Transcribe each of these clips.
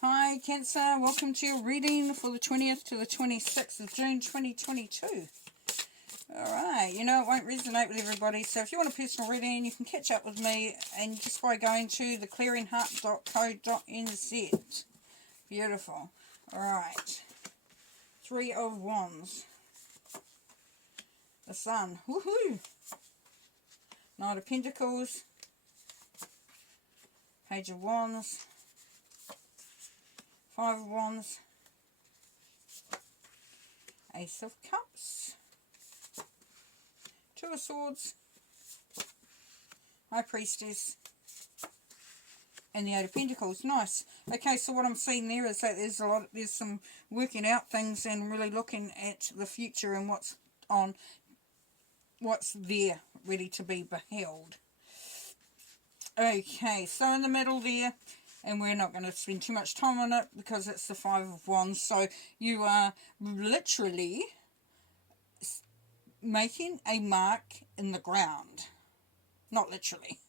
Hi Cancer, welcome to your reading for the 20th to the 26th of June 2022. Alright, you know it won't resonate with everybody, so if you want a personal reading you can catch up with me and just by going to theclearingheart.co.nz. Beautiful. Alright, Three of Wands. The Sun. Woohoo! Knight of Pentacles. Page of Wands. Five of Wands. Ace of Cups. Two of Swords. High Priestess. And the Eight of Pentacles. Nice. Okay, so what I'm seeing there is that there's some working out things and really looking at the future and what's there ready to be beheld. Okay, so in the middle there, and we're not going to spend too much time on it because it's the Five of Wands, so you are literally making a mark in the ground. Not literally,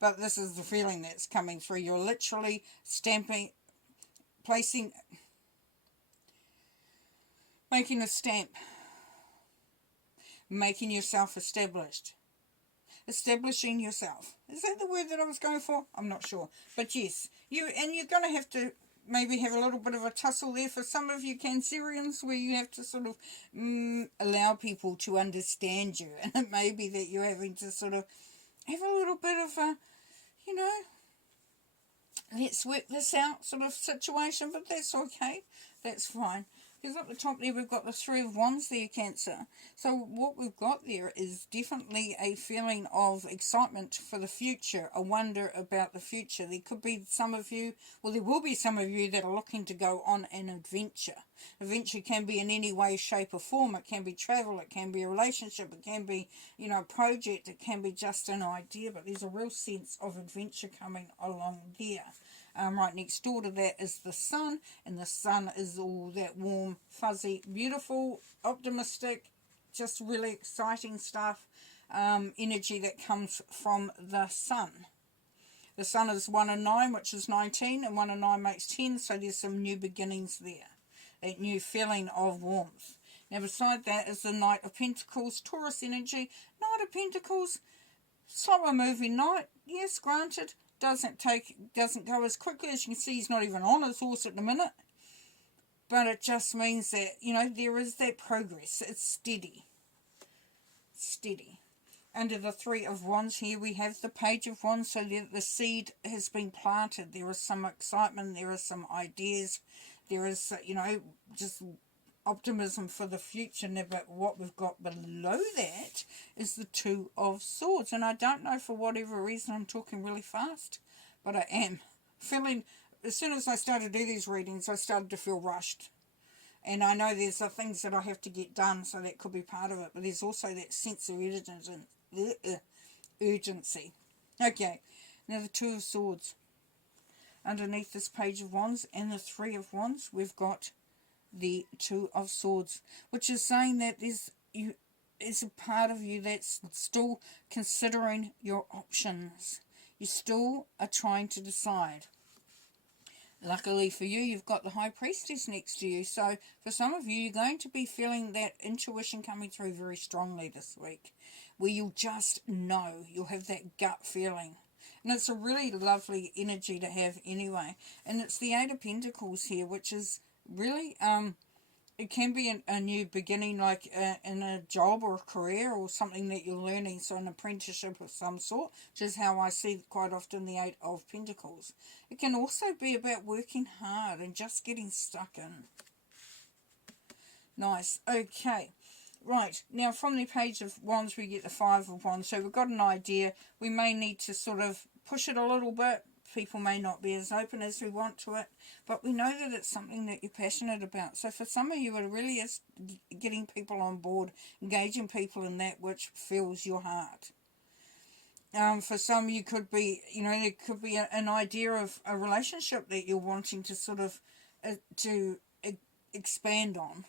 but this is the feeling that's coming through. You're literally making a stamp, making yourself established. Establishing yourself. Is that the word that I was going for? I'm not sure. But yes, you're going to have to maybe have a little bit of a tussle there for some of you Cancerians, where you have to sort of allow people to understand you. And it may be that you're having to sort of have a little bit of a, let's work this out sort of situation, but that's okay. That's fine. Because up the top there we've got the Three of Wands there, Cancer. So what we've got there is definitely a feeling of excitement for the future, a wonder about the future. There could be some of you, well there will be some of you that are looking to go on an adventure. Adventure can be in any way, shape or form. It can be travel, it can be a relationship, it can be, a project, it can be just an idea, but there's a real sense of adventure coming along there. Right next door to that is the Sun, and the Sun is all that warm, fuzzy, beautiful, optimistic, just really exciting stuff, energy that comes from the Sun. The Sun is 1 and 9, which is 19, and 1 and 9 makes 10, so there's some new beginnings there, that new feeling of warmth. Now beside that is the Knight of Pentacles, Taurus energy. Knight of Pentacles, slower moving knight, yes, granted. Doesn't go as quickly. As you can see, he's not even on his horse at the minute. But it just means that, there is that progress. It's steady. Steady. Under the Three of Wands here, we have the Page of Wands. So the seed has been planted. There is some excitement. There are some ideas. There is, just optimism for the future. But what we've got below that is the Two of Swords, and I don't know, for whatever reason I'm talking really fast, but I am feeling, as soon as I started to do these readings I started to feel rushed, and I know there's the things that I have to get done, so that could be part of it, but there's also that sense of urgency. Okay, now the Two of Swords. Underneath this Page of Wands and the Three of Wands, we've got the Two of Swords, which is saying that there's a part of you that's still considering your options. You still are trying to decide. Luckily for you, you've got the High Priestess next to you, so for some of you, you're going to be feeling that intuition coming through very strongly this week, where you'll just know, you'll have that gut feeling. And it's a really lovely energy to have anyway. And it's the Eight of Pentacles here, which is really, it can be a new beginning, like in a job or a career or something that you're learning, so an apprenticeship of some sort, which is how I see quite often the Eight of Pentacles. It can also be about working hard and just getting stuck in. Nice. Okay. Right. Now from the Page of Wands we get the Five of Wands. So we've got an idea. We may need to sort of push it a little bit. People may not be as open as we want to it, but we know that it's something that you're passionate about. So for some of you, it really is getting people on board, engaging people in that which fills your heart. For some, you could be, there could be an idea of a relationship that you're wanting to sort of expand on,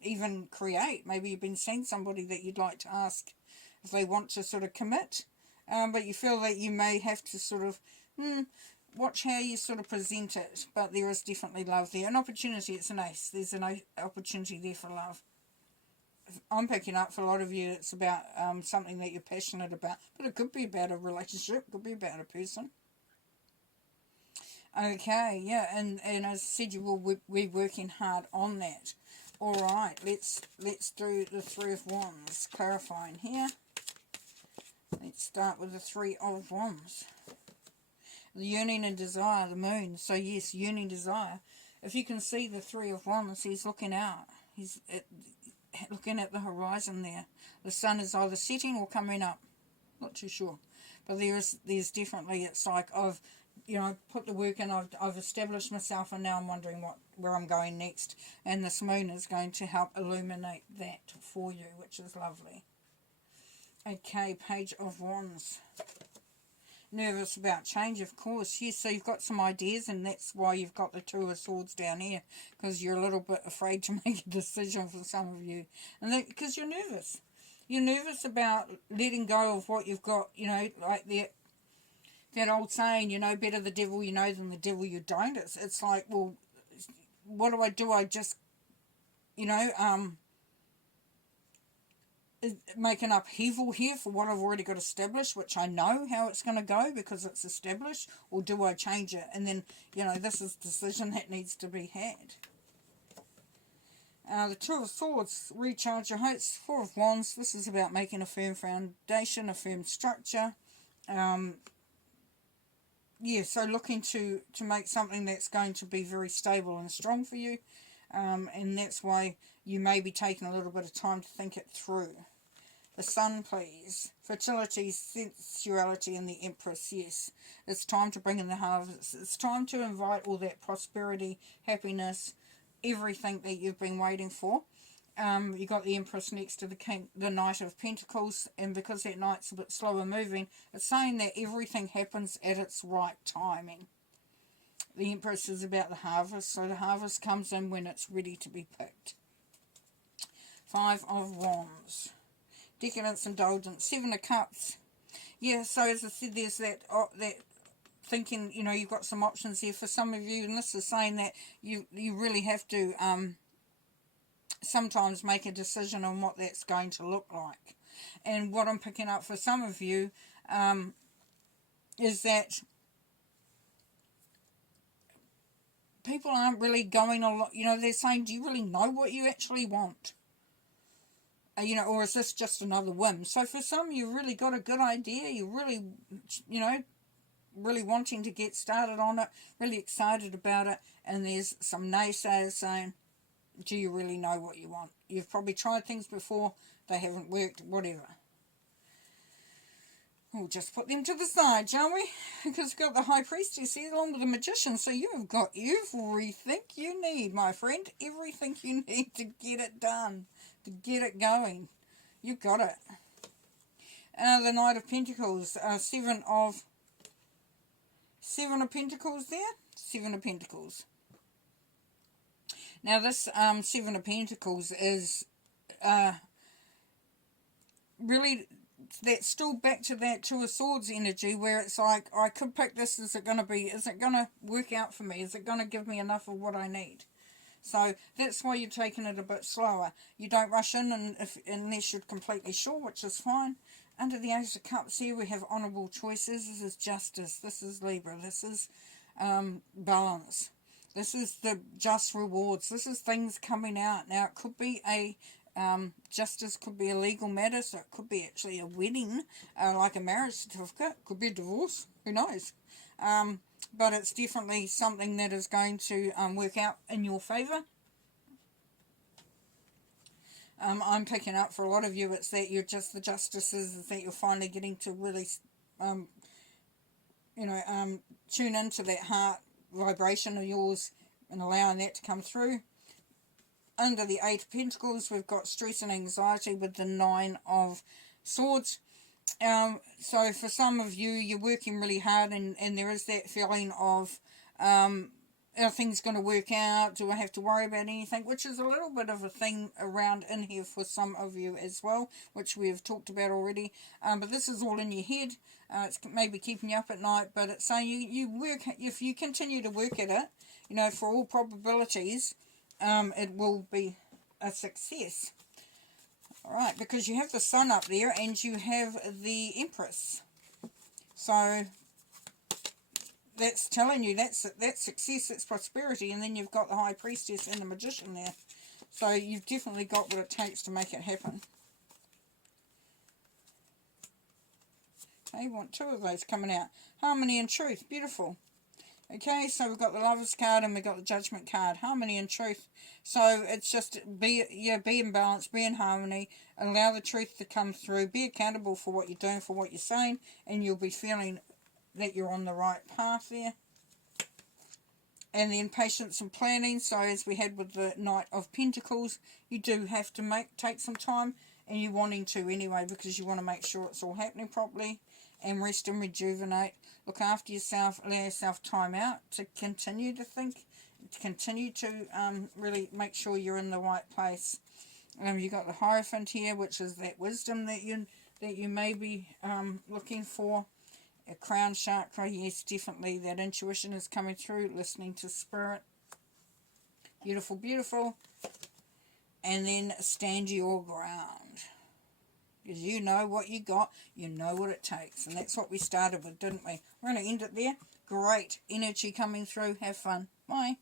even create. Maybe you've been seeing somebody that you'd like to ask if they want to sort of commit, but you feel that you may have to sort of watch how you sort of present it, but there is definitely love there. An opportunity, it's an ace. There's an opportunity there for love. I'm picking up for a lot of you, it's about something that you're passionate about, but it could be about a relationship, could be about a person. Okay, yeah, and as I said, you will be working hard on that. All right, let's do the Three of Wands, clarifying here. Let's start with the Three of Wands. The yearning and desire, the moon. So yes, yearning, desire. If you can see the Three of Wands, he's looking out. He's looking at the horizon there. The sun is either setting or coming up. Not too sure. But there's definitely, it's like I've, put the work in, I've established myself, and now I'm wondering where I'm going next. And this moon is going to help illuminate that for you, which is lovely. Okay, Page of Wands. Nervous about change, of course. Yes, so you've got some ideas, and that's why you've got the Two of Swords down here, because you're a little bit afraid to make a decision for some of you. And because you're nervous. You're nervous about letting go of what you've got, like that old saying, better the devil you know than the devil you don't. It's like, well, what do? I just, make an upheaval here for what I've already got established, which I know how it's going to go because it's established, or do I change it? And then, this is a decision that needs to be had. The Two of Swords, recharge your hopes. Four of Wands, this is about making a firm foundation, a firm structure. So looking to make something that's going to be very stable and strong for you. And that's why you may be taking a little bit of time to think it through. The Sun, please. Fertility, sensuality, and the Empress, yes. It's time to bring in the harvest. It's time to invite all that prosperity, happiness, everything that you've been waiting for. You got the Empress next to the Knight of Pentacles, and because that Knight's a bit slower moving, it's saying that everything happens at its right timing. The Empress is about the harvest, so the harvest comes in when it's ready to be picked. Five of Wands. Decadence, indulgence. Seven of Cups. Yeah, so as I said, there's that thinking, you've got some options here for some of you, and this is saying that you really have to sometimes make a decision on what that's going to look like. And what I'm picking up for some of you is that people aren't really going a lot, they're saying, do you really know what you actually want? Or is this just another whim? So for some, you've really got a good idea. You're really, really wanting to get started on it, really excited about it. And there's some naysayers saying, do you really know what you want? You've probably tried things before. They haven't worked, whatever. We'll just put them to the side, shall we? Because we've got the High Priestess here along with the Magician. So you've got everything you need, my friend. Everything you need to get it done, to get it going. You've got it. The Knight of Pentacles. Seven of Pentacles there. Seven of Pentacles. Now this Seven of Pentacles is really... that's still back to that Two of Swords energy where it's like, I could pick this, is it going to work out for me? Is it going to give me enough of what I need? So that's why you're taking it a bit slower. You don't rush in unless you're completely sure, which is fine. Under the Ace of Cups here we have honourable choices. This is justice. This is Libra. This is balance. This is the just rewards. This is things coming out. Now it could be a... justice could be a legal matter, so it could be actually a wedding, like a marriage certificate, could be a divorce, who knows, but it's definitely something that is going to work out in your favour. I'm picking up for a lot of you, it's that you're just the justices, is that you're finally getting to really tune into that heart vibration of yours and allowing that to come through. Under the Eight of Pentacles, we've got stress and anxiety with the Nine of Swords. So for some of you, you're working really hard and there is that feeling of are things going to work out? Do I have to worry about anything? Which is a little bit of a thing around in here for some of you as well, which we've talked about already. But this is all in your head. It's maybe keeping you up at night, but it's saying you work, if you continue to work at it, you know, for all probabilities, it will be a success. Alright, because you have the sun up there and you have the Empress. So that's telling you that's success, that's prosperity, and then you've got the High Priestess and the Magician there. So you've definitely got what it takes to make it happen. Okay, you want two of those coming out. Harmony and Truth, beautiful. Okay, so we've got the Lovers card and we've got the Judgment card. Harmony and Truth. So it's just be in balance, be in harmony, allow the truth to come through, be accountable for what you're doing, for what you're saying, and you'll be feeling that you're on the right path there. And then patience and planning. So as we had with the Knight of Pentacles, you do have to take some time, and you're wanting to anyway, because you want to make sure it's all happening properly. And rest and rejuvenate. Look after yourself. Allow yourself time out to continue to think, to continue to really make sure you're in the right place. You got the Hierophant here, which is that wisdom that you may be looking for. A crown chakra, yes, definitely that intuition is coming through, listening to spirit. Beautiful, beautiful. And then stand your ground. Because you know what you got, you know what it takes. And that's what we started with, didn't we? We're going to end it there. Great energy coming through. Have fun. Bye.